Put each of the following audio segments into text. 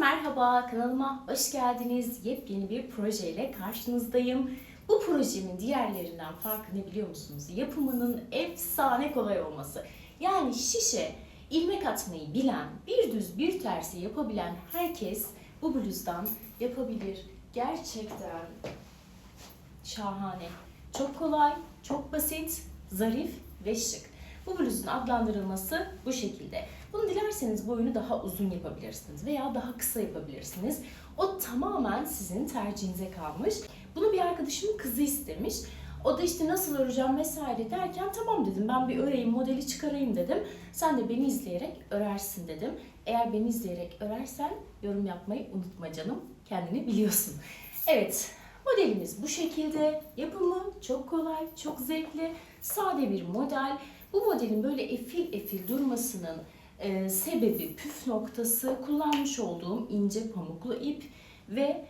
Merhaba, kanalıma hoş geldiniz. Yepyeni bir projeyle karşınızdayım. Bu projemin diğerlerinden farkı ne biliyor musunuz? Yapımının efsane kolay olması. Yani şişe, ilmek atmayı bilen, bir düz bir tersi yapabilen herkes bu bluzdan yapabilir. Gerçekten şahane. Çok kolay, çok basit, zarif ve şık. Bu bluzun adlandırılması bu şekilde. Bunu dilerseniz boyunu daha uzun yapabilirsiniz veya daha kısa yapabilirsiniz. O tamamen sizin tercihinize kalmış. Bunu bir arkadaşımın kızı istemiş. O da işte nasıl öreceğim vesaire derken tamam dedim, ben bir öreyim, modeli çıkarayım dedim. Sen de beni izleyerek örersin dedim. Eğer beni izleyerek örersen yorum yapmayı unutma canım. Kendini biliyorsun. Evet, modelimiz bu şekilde. Yapımı çok kolay, çok zevkli, sade bir model. Bu modelin böyle efil efil durmasının sebebi, püf noktası kullanmış olduğum ince pamuklu ip ve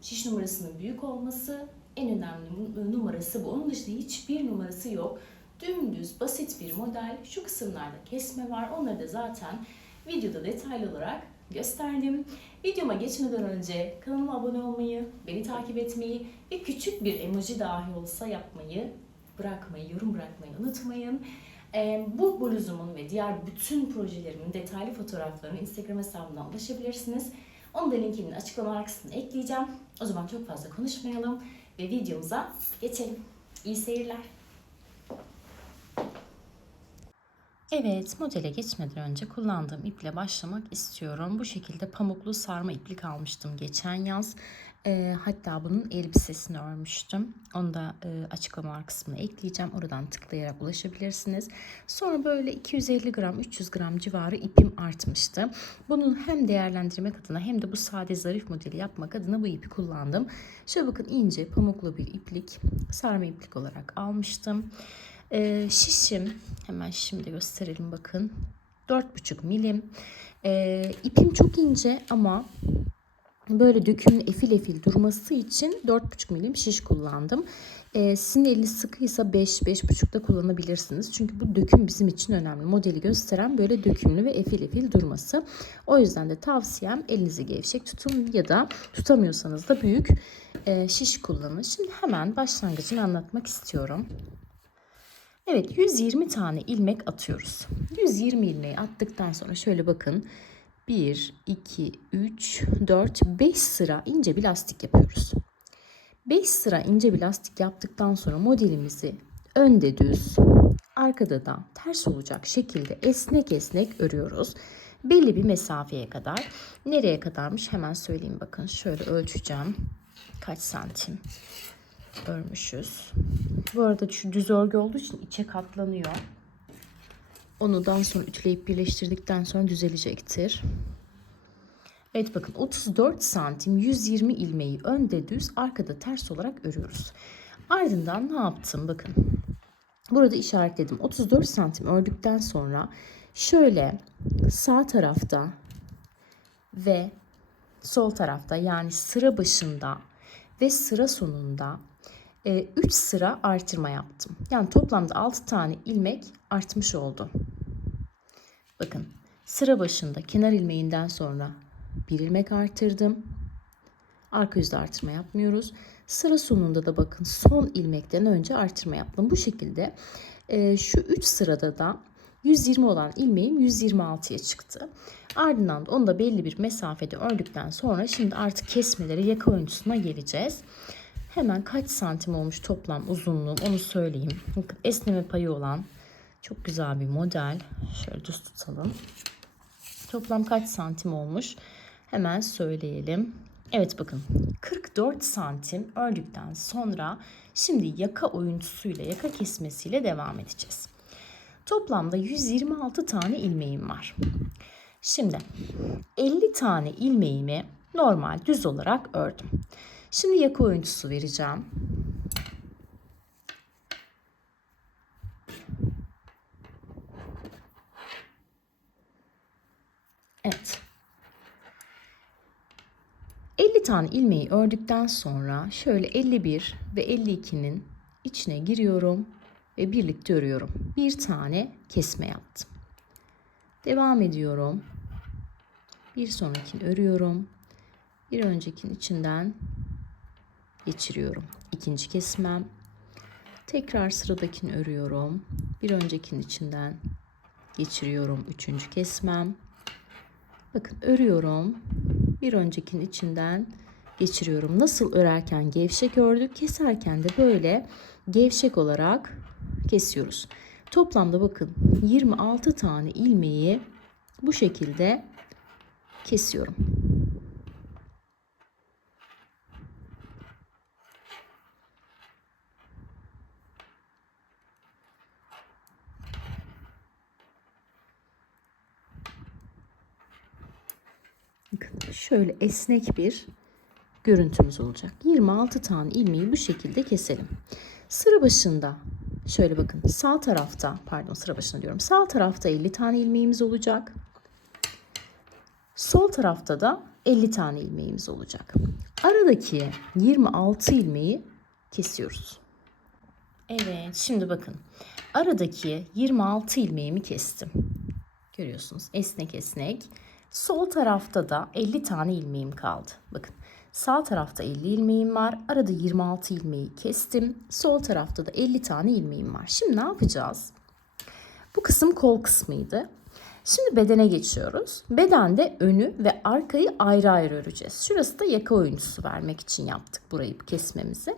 şiş numarasının büyük olması. En önemli numarası bu. Onun dışında hiçbir numarası yok. Dümdüz, basit bir model. Şu kısımlarda kesme var. Onları da zaten videoda detaylı olarak gösterdim. Videoma geçmeden önce kanalıma abone olmayı, beni takip etmeyi ve küçük bir emoji dahi olsa yapmayı bırakmayı, yorum bırakmayı unutmayın. Bu bluzumun ve diğer bütün projelerimin detaylı fotoğraflarını Instagram hesabımdan ulaşabilirsiniz. Onun da linkini açıklama kısmına ekleyeceğim. O zaman çok fazla konuşmayalım ve videomuza geçelim. İyi seyirler. Evet, modele geçmeden önce kullandığım iple başlamak istiyorum. Bu şekilde pamuklu sarma iplik almıştım geçen yaz. Hatta bunun elbisesini örmüştüm. Onu da açıklama kısmına ekleyeceğim. Oradan tıklayarak ulaşabilirsiniz. Sonra böyle 250 gram, 300 gram civarı ipim artmıştı. Bunu hem değerlendirmek adına hem de bu sade zarif modeli yapmak adına bu ipi kullandım. Şöyle bakın, ince pamuklu bir iplik, sarma iplik olarak almıştım. Şişim, hemen şimdi gösterelim bakın, 4,5 milim. İpim çok ince ama böyle dökümlü efil efil durması için 4,5 milim şiş kullandım. Sizin eliniz sıkıysa 5-5,5 da kullanabilirsiniz. Çünkü bu döküm bizim için önemli. Modeli gösteren böyle dökümlü ve efil efil durması. O yüzden de tavsiyem elinizi gevşek tutun ya da tutamıyorsanız da büyük şiş kullanın. Şimdi hemen başlangıcını anlatmak istiyorum. Evet, 120 tane ilmek atıyoruz. 120 ilmeği attıktan sonra şöyle bakın. 1, 2, 3, 4, 5 sıra ince bir lastik yapıyoruz. 5 sıra ince bir lastik yaptıktan sonra modelimizi önde düz, arkada da ters olacak şekilde esnek esnek örüyoruz. Belli bir mesafeye kadar. Nereye kadarmış hemen söyleyeyim bakın. Şöyle ölçeceğim. Kaç santim örmüşüz. Bu arada şu düz örgü olduğu için içe katlanıyor. Onu daha sonra ütüleyip birleştirdikten sonra düzelecektir. Evet bakın, 34 santim 120 ilmeği önde düz, arkada ters olarak örüyoruz. Ardından ne yaptım bakın. Burada işaretledim. 34 santim ördükten sonra şöyle sağ tarafta ve sol tarafta, yani sıra başında ve sıra sonunda 3 sıra artırma yaptım. Yani toplamda 6 tane ilmek artmış oldu. Bakın, sıra başında kenar ilmeğinden sonra bir ilmek artırdım. Arka yüzde artırma yapmıyoruz. Sıra sonunda da bakın son ilmekten önce artırma yaptım. Bu şekilde şu 3 sırada da 120 olan ilmeğim 126'ya çıktı. Ardından da onu da belli bir mesafede ördükten sonra şimdi artık kesmeleri, yaka örüntüsüne geleceğiz. Hemen kaç santim olmuş toplam uzunluğum onu söyleyeyim. Bakın, esneme payı olan çok güzel bir model. Şöyle düz tutalım. Toplam kaç santim olmuş hemen söyleyelim. Evet bakın, 44 santim ördükten sonra şimdi yaka oyuntusuyla, yaka kesmesiyle devam edeceğiz. Toplamda 126 tane ilmeğim var. Şimdi 50 tane ilmeğimi normal düz olarak ördüm. Şimdi yaka oyuntusu vereceğim. Evet. 50 tane ilmeği ördükten sonra şöyle 51 ve 52'nin içine giriyorum ve birlikte örüyorum. Bir tane kesme yaptım. Devam ediyorum. Bir sonrakini örüyorum. Bir öncekinin içinden geçiriyorum. İkinci kesmem. Tekrar sıradakini örüyorum. Bir öncekinin içinden geçiriyorum. Üçüncü kesmem. Bakın örüyorum. Bir öncekinin içinden geçiriyorum. Nasıl örerken gevşek ördük, keserken de böyle gevşek olarak kesiyoruz. Toplamda bakın 26 tane ilmeği bu şekilde kesiyorum. Bakın şöyle esnek bir görüntümüz olacak. 26 tane ilmeği bu şekilde keselim. Sıra başında şöyle bakın sağ tarafta, pardon sıra başında diyorum. Sağ tarafta 50 tane ilmeğimiz olacak. Sol tarafta da 50 tane ilmeğimiz olacak. Aradaki 26 ilmeği kesiyoruz. Evet, şimdi bakın. Aradaki 26 ilmeğimi kestim. Görüyorsunuz esnek esnek. Sol tarafta da 50 tane ilmeğim kaldı. Bakın sağ tarafta 50 ilmeğim var. Arada 26 ilmeği kestim. Sol tarafta da 50 tane ilmeğim var. Şimdi ne yapacağız? Bu kısım kol kısmıydı. Şimdi bedene geçiyoruz. Bedende önü ve arkayı ayrı ayrı öreceğiz. Şurası da yaka oyuncusu vermek için yaptık burayı kesmemizi.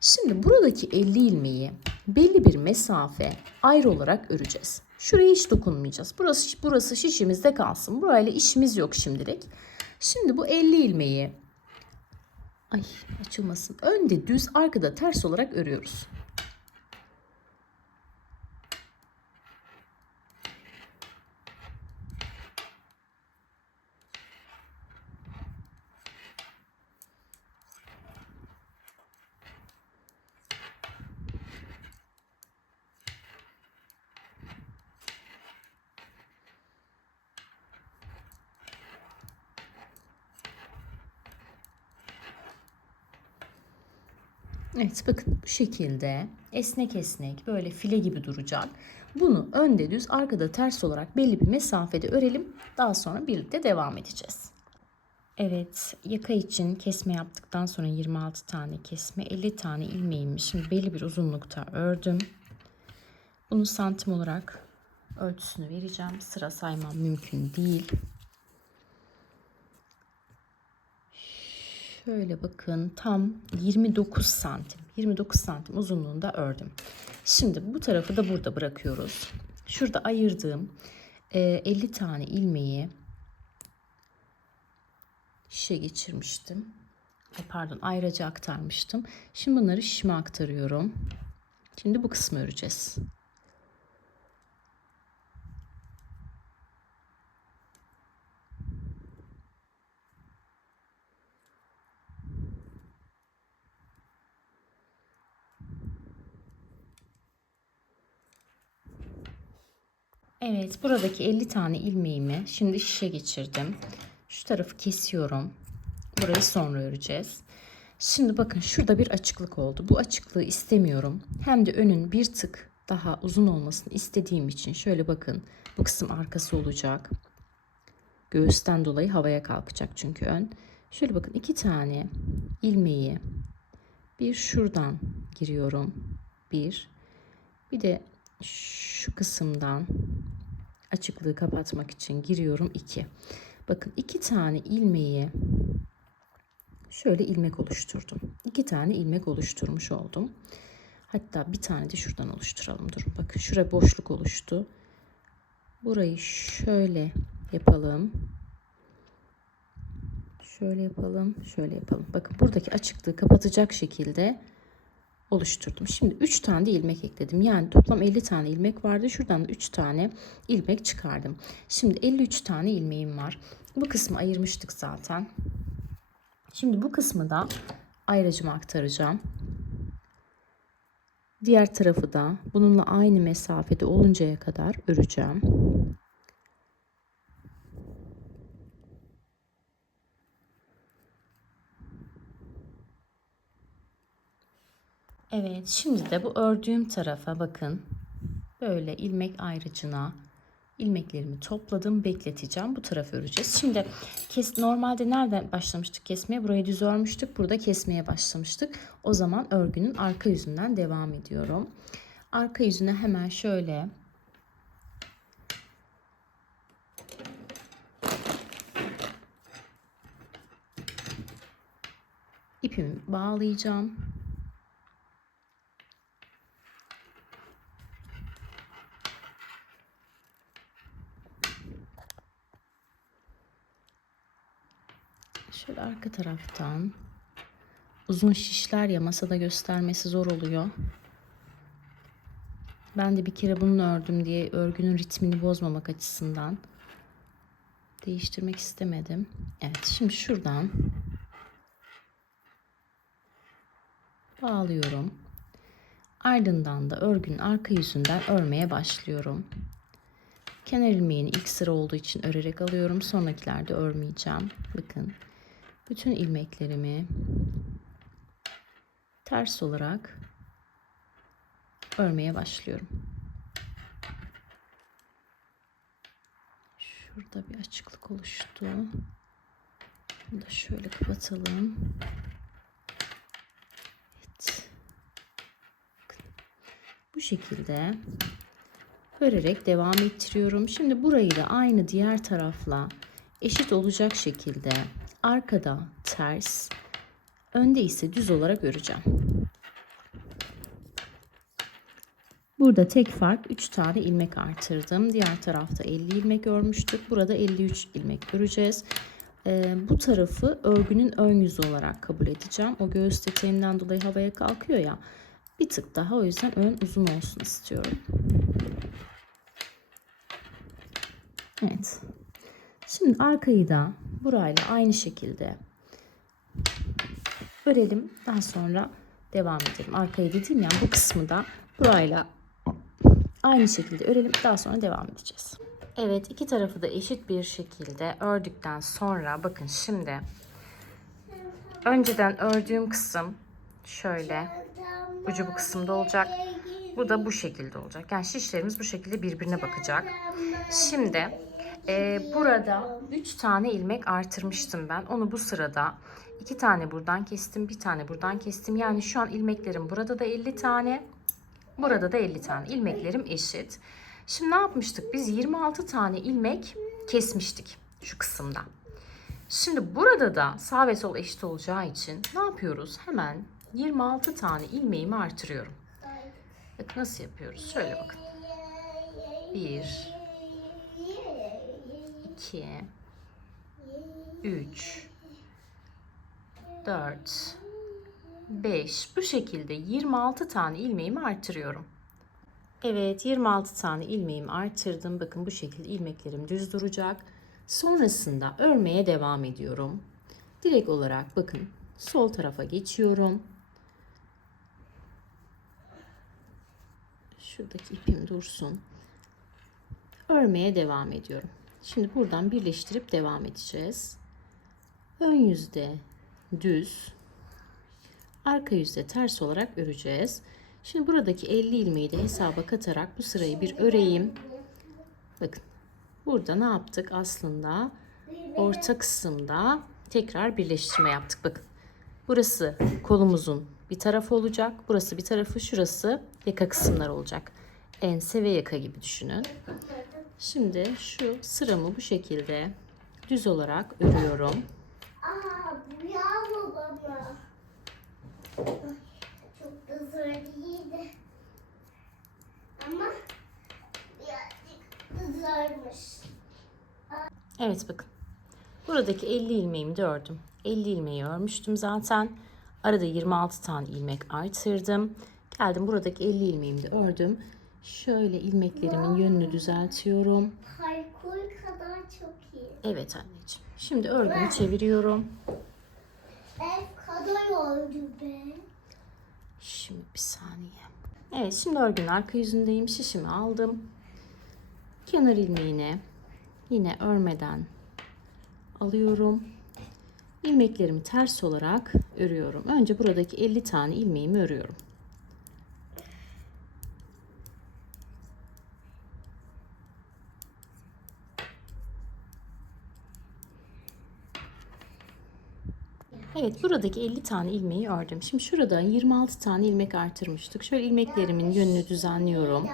Şimdi buradaki 50 ilmeği belli bir mesafe ayrı olarak öreceğiz. Şuraya hiç dokunmayacağız. Burası şişimizde kalsın. Burayla işimiz yok şimdilik. Şimdi bu 50 ilmeği açılmasın. Önde düz, arkada ters olarak örüyoruz. Evet bakın bu şekilde esnek esnek böyle file gibi duracak. Bunu önde düz arkada ters olarak belli bir mesafede örelim. Daha sonra birlikte devam edeceğiz. Evet yaka için kesme yaptıktan sonra 26 tane kesme 50 tane ilmeğimi şimdi belli bir uzunlukta ördüm. Bunu santim olarak ölçüsünü vereceğim. Sıra saymam mümkün değil. Şöyle bakın tam 29 santim. 29 santim uzunluğunda ördüm. Şimdi bu tarafı da burada bırakıyoruz. Şurada ayırdığım 50 tane ilmeği şişe geçirmiştim. Pardon ayrıca aktarmıştım. Şimdi bunları şişime aktarıyorum. Şimdi bu kısmı öreceğiz. Evet buradaki 50 tane ilmeğimi şimdi şişe geçirdim. Şu tarafı kesiyorum. Burayı sonra öreceğiz. Şimdi bakın şurada bir açıklık oldu. Bu açıklığı istemiyorum. Hem de önün bir tık daha uzun olmasını istediğim için şöyle bakın. Bu kısım arkası olacak. Göğüsten dolayı havaya kalkacak çünkü ön. Şöyle bakın 2 tane ilmeği bir şuradan giriyorum. Bir de şu kısımdan açıklığı kapatmak için giriyorum 2. Bakın 2 tane ilmeği şöyle ilmek oluşturdum. 2 tane ilmek oluşturmuş oldum. Hatta bir tane de şuradan oluşturalım. Durun bakın şuraya boşluk oluştu. Burayı şöyle yapalım. Şöyle yapalım. Şöyle yapalım. Bakın buradaki açıklığı kapatacak şekilde oluşturdum. Şimdi 3 tane de ilmek ekledim. Yani toplam 50 tane ilmek vardı. Şuradan da 3 tane ilmek çıkardım. Şimdi 53 tane ilmeğim var. Bu kısmı ayırmıştık zaten. Şimdi bu kısmı da ayracıma aktaracağım. Diğer tarafı da bununla aynı mesafede oluncaya kadar öreceğim. Evet, şimdi de bu ördüğüm tarafa bakın. Böyle ilmek ayrıcına İlmeklerimi topladım, bekleteceğim. Bu tarafı öreceğiz. Şimdi normalde nereden başlamıştık kesmeye? Burayı düz örmüştük. Burada kesmeye başlamıştık. O zaman örgünün arka yüzünden devam ediyorum. Arka yüzüne hemen şöyle ipimi bağlayacağım. Şöyle arka taraftan, uzun şişler ya, masada göstermesi zor oluyor. Ben de bir kere bunu ördüm diye örgünün ritmini bozmamak açısından değiştirmek istemedim. Evet, şimdi şuradan bağlıyorum. Ardından da örgünün arka yüzünden örmeye başlıyorum. Kenar ilmeğini ilk sıra olduğu için örerek alıyorum. Sonrakilerde örmeyeceğim. Bakın. Bütün ilmeklerimi ters olarak örmeye başlıyorum. Şurada bir açıklık oluştu. Bunu da şöyle kapatalım. Evet. Bakın. Bu şekilde örerek devam ettiriyorum. Şimdi burayı da aynı diğer tarafla eşit olacak şekilde arkada ters, önde ise düz olarak öreceğim. Burada tek fark 3 tane ilmek artırdım. Diğer tarafta 50 ilmek örmüştük. Burada 53 ilmek öreceğiz. Bu tarafı örgünün ön yüzü olarak kabul edeceğim. O göğüs detayından dolayı havaya kalkıyor ya. Bir tık daha, o yüzden ön uzun olsun istiyorum. Evet. Şimdi arkayı da burayla aynı şekilde örelim. Daha sonra devam edelim. Arkayı dediğim yani bu kısmı da burayla aynı şekilde örelim. Daha sonra devam edeceğiz. Evet, iki tarafı da eşit bir şekilde ördükten sonra bakın şimdi önceden ördüğüm kısım şöyle ucu bu kısımda olacak. Bu da bu şekilde olacak. Yani şişlerimiz bu şekilde birbirine bakacak. Şimdi burada 3 tane ilmek artırmıştım ben. Onu bu sırada 2 tane buradan kestim, bir tane buradan kestim. Yani şu an ilmeklerim burada da 50 tane, burada da 50 tane. İlmeklerim eşit. Şimdi ne yapmıştık? Biz 26 tane ilmek kesmiştik şu kısımda. Şimdi burada da sağ ve sol eşit olacağı için ne yapıyoruz? Hemen 26 tane ilmeğimi artırıyorum. Bakın nasıl yapıyoruz? Şöyle bakın. 1 2 3 4 5 bu şekilde 26 tane ilmeğimi artırıyorum. Evet, 26 tane ilmeğimi artırdım. Bakın bu şekilde ilmeklerim düz duracak. Sonrasında örmeye devam ediyorum. Direkt olarak bakın sol tarafa geçiyorum. Şuradaki ipim dursun. Örmeye devam ediyorum. Şimdi buradan birleştirip devam edeceğiz. Ön yüzde düz, arka yüzde ters olarak öreceğiz. Şimdi buradaki 50 ilmeği de hesaba katarak bu sırayı bir öreyim. Bakın burada ne yaptık aslında? Orta kısımda tekrar birleştirme yaptık. Bakın burası kolumuzun bir tarafı olacak. Burası bir tarafı, şurası yaka kısımlar olacak. Ense ve yaka gibi düşünün. Şimdi şu sıramı bu şekilde düz olarak örüyorum. Bravo baba. Çok da zor değildi. Ama birazcık zormuş. Evet bakın. Buradaki 50 ilmeğimi de ördüm. 50 ilmeği örmüştüm zaten. Arada 26 tane ilmek artırdım. Geldim buradaki 50 ilmeğimi de ördüm. Şöyle ilmeklerimin yönünü düzeltiyorum. Parkur kadar çok iyi. Evet anneciğim. Şimdi örgümü çeviriyorum. Ev kadar oldu be. Şimdi bir saniye. Evet, şimdi örgünün arka yüzündeyim. Şişimi aldım. Kenar ilmeğini yine örmeden alıyorum. İlmeklerimi ters olarak örüyorum. Önce buradaki 50 tane ilmeğimi örüyorum. Evet, buradaki 50 tane ilmeği ördüm. Şimdi şurada 26 tane ilmek artırmıştık. Şöyle ilmeklerimin yönünü düzenliyorum.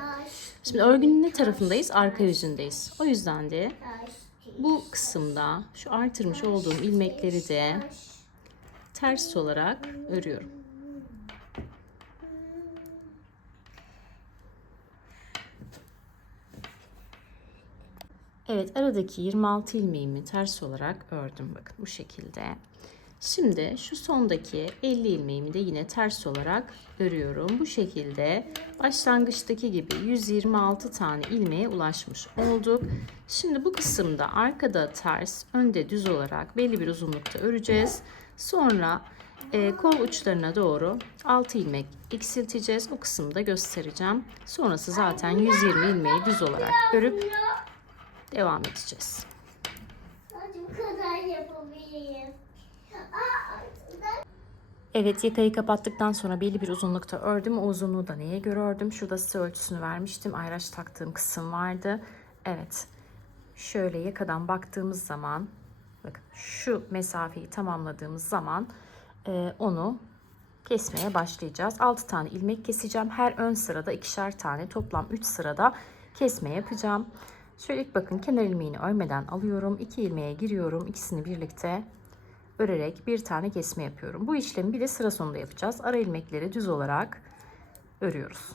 Şimdi örgünün ne tarafındayız? Arka yüzündeyiz. O yüzden de bu kısımda şu artırmış olduğum ilmekleri de ters olarak örüyorum. Evet, aradaki 26 ilmeğimi ters olarak ördüm. Bakın bu şekilde. Şimdi şu sondaki 50 ilmeğimi de yine ters olarak örüyorum. Bu şekilde başlangıçtaki gibi 126 tane ilmeğe ulaşmış olduk. Şimdi bu kısımda arkada ters, önde düz olarak belli bir uzunlukta öreceğiz. Sonra kol uçlarına doğru 6 ilmek eksilteceğiz. O kısımda göstereceğim. Sonrası zaten 120 ilmeği düz olarak örüp devam edeceğiz. Sadece bu kadar yapabilirim. Evet, yakayı kapattıktan sonra belli bir uzunlukta ördüm. O uzunluğu da neye göre ördüm? Şurada size ölçüsünü vermiştim. Ayraç taktığım kısım vardı. Evet. Şöyle yakadan baktığımız zaman, bakın şu mesafeyi tamamladığımız zaman onu kesmeye başlayacağız. 6 tane ilmek keseceğim. Her ön sırada ikişer tane, toplam 3 sırada kesme yapacağım. Şöyle ilk bakın kenar ilmeğini örmeden alıyorum. 2 ilmeğe giriyorum. İkisini birlikte örerek bir tane kesme yapıyorum. Bu işlemi bir de sıra sonunda yapacağız. Ara ilmekleri düz olarak örüyoruz.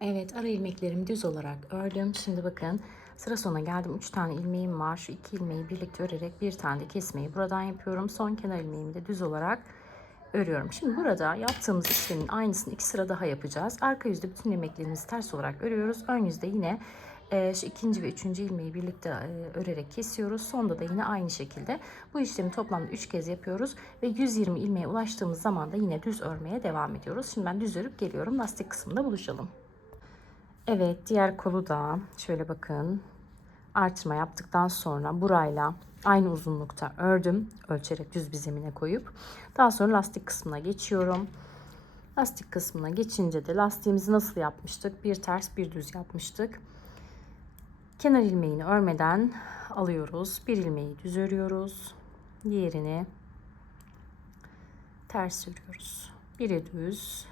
Evet, ara ilmeklerimi düz olarak ördüm. Şimdi bakın sıra sonuna geldim. 3 tane ilmeğim var. Şu 2 ilmeği birlikte örerek bir tane de kesmeyi buradan yapıyorum. Son kenar ilmeğimi de düz olarak örüyorum. Şimdi burada yaptığımız işlemin aynısını 2 sıra daha yapacağız. Arka yüzde bütün ilmeklerimizi ters olarak örüyoruz. Ön yüzde yine şu ikinci ve üçüncü ilmeği birlikte örerek kesiyoruz. Sonda da yine aynı şekilde bu işlemi toplamda 3 kez yapıyoruz ve 120 ilmeğe ulaştığımız zaman da yine düz örmeye devam ediyoruz. Şimdi ben düz örüp geliyorum. Lastik kısmında buluşalım. Evet, diğer kolu da şöyle bakın, artırma yaptıktan sonra burayla aynı uzunlukta ördüm, ölçerek düz bir zemine koyup daha sonra lastik kısmına geçiyorum. Lastik kısmına geçince de lastiğimizi nasıl yapmıştık? Bir ters bir düz yapmıştık. Kenar ilmeğini örmeden alıyoruz. Bir ilmeği düz örüyoruz, diğerini ters örüyoruz. Biri düz,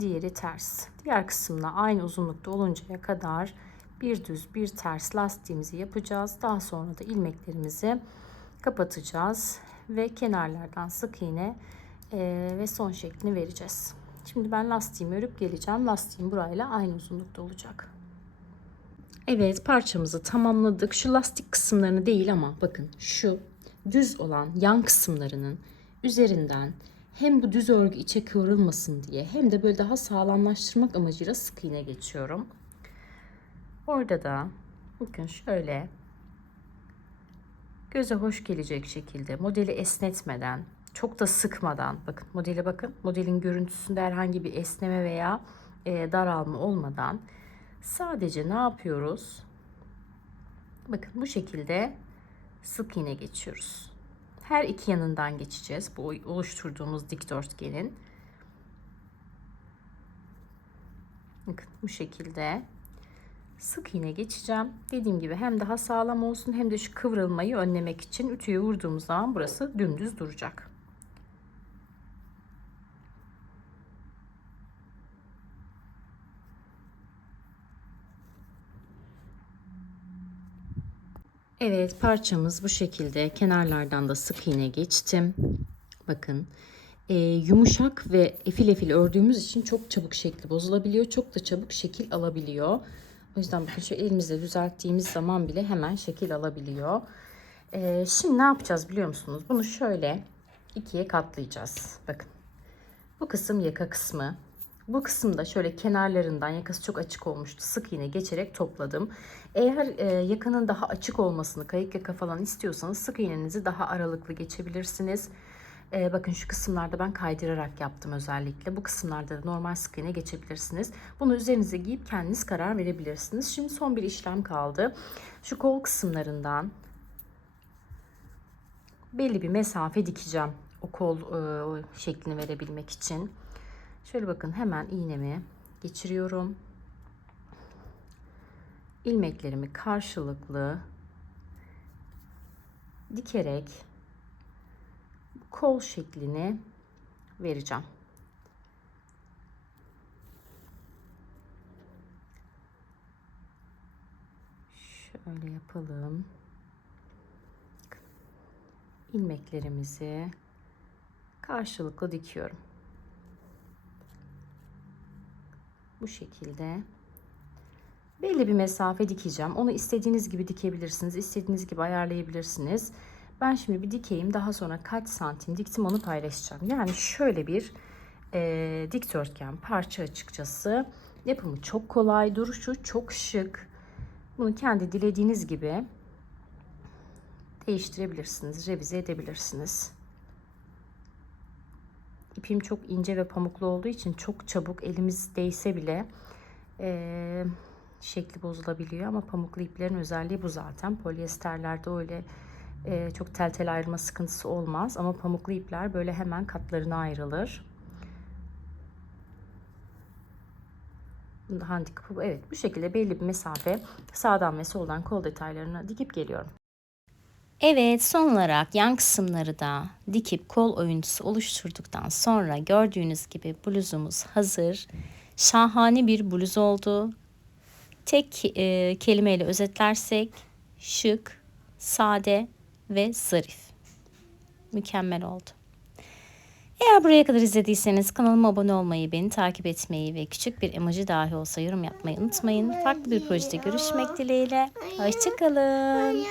diğeri ters. Diğer kısımla aynı uzunlukta oluncaya kadar bir düz bir ters lastiğimizi yapacağız. Daha sonra da ilmeklerimizi kapatacağız ve kenarlardan sık iğne ve son şeklini vereceğiz. Şimdi ben lastiğimi örüp geleceğim. Lastiğim burayla aynı uzunlukta olacak. Evet, parçamızı tamamladık. Şu lastik kısımlarını değil ama bakın şu düz olan yan kısımlarının üzerinden hem bu düz örgü içe kıvrılmasın diye hem de böyle daha sağlamlaştırmak amacıyla sık iğne geçiyorum. Orada da bakın şöyle göze hoş gelecek şekilde modeli esnetmeden, çok da sıkmadan, bakın modele bakın. Modelin görüntüsünde herhangi bir esneme veya daralma olmadan sadece ne yapıyoruz? Bakın bu şekilde sık iğne geçiyoruz. Her iki yanından geçeceğiz bu oluşturduğumuz dikdörtgenin. Bakın bu şekilde sık iğne geçeceğim. Dediğim gibi hem daha sağlam olsun hem de şu kıvrılmayı önlemek için ütüyü vurduğumuz zaman burası dümdüz duracak. Evet, parçamız bu şekilde. Kenarlardan da sık iğne geçtim. Bakın yumuşak ve efil efil ördüğümüz için çok çabuk şekli bozulabiliyor. Çok da çabuk şekil alabiliyor. O yüzden bakın şu elimizle düzelttiğimiz zaman bile hemen şekil alabiliyor. Şimdi ne yapacağız biliyor musunuz? Bunu şöyle ikiye katlayacağız. Bakın bu kısım yaka kısmı. Bu kısımda şöyle kenarlarından yakası çok açık olmuştu. Sık iğne geçerek topladım. Eğer yakanın daha açık olmasını, kayık yaka falan istiyorsanız sık iğnenizi daha aralıklı geçebilirsiniz. Bakın şu kısımlarda ben kaydırarak yaptım özellikle. Bu kısımlarda da normal sık iğne geçebilirsiniz. Bunu üzerinize giyip kendiniz karar verebilirsiniz. Şimdi son bir işlem kaldı. Şu kol kısımlarından belli bir mesafe dikeceğim. O kol şeklini verebilmek için. Şöyle bakın, hemen iğnemi geçiriyorum. İlmeklerimi karşılıklı dikerek kol şeklini vereceğim. Şöyle yapalım. İlmeklerimizi karşılıklı dikiyorum. Bu şekilde belli bir mesafe dikeceğim. Onu istediğiniz gibi dikebilirsiniz. İstediğiniz gibi ayarlayabilirsiniz. Ben şimdi bir dikeyim. Daha sonra kaç santim diktim onu paylaşacağım. Yani şöyle bir dikdörtgen parça açıkçası. Yapımı çok kolay. Duruşu çok şık. Bunu kendi dilediğiniz gibi değiştirebilirsiniz. Revize edebilirsiniz. İpim çok ince ve pamuklu olduğu için çok çabuk elimiz değse bile şekli bozulabiliyor. Ama pamuklu iplerin özelliği bu zaten. Polyesterlerde öyle çok tel tel ayrılma sıkıntısı olmaz. Ama pamuklu ipler böyle hemen katlarına ayrılır. Bunda handikapı bu. Evet, bu şekilde belli bir mesafe sağdan ve soldan kol detaylarını dikip geliyorum. Evet, son olarak yan kısımları da dikip kol oyuntusu oluşturduktan sonra gördüğünüz gibi bluzumuz hazır. Şahane bir bluz oldu. Tek kelimeyle özetlersek şık, sade ve zarif. Mükemmel oldu. Eğer buraya kadar izlediyseniz kanalıma abone olmayı, beni takip etmeyi ve küçük bir emoji dahi olsa yorum yapmayı unutmayın. Farklı bir projede görüşmek dileğiyle. Hoşça kalın.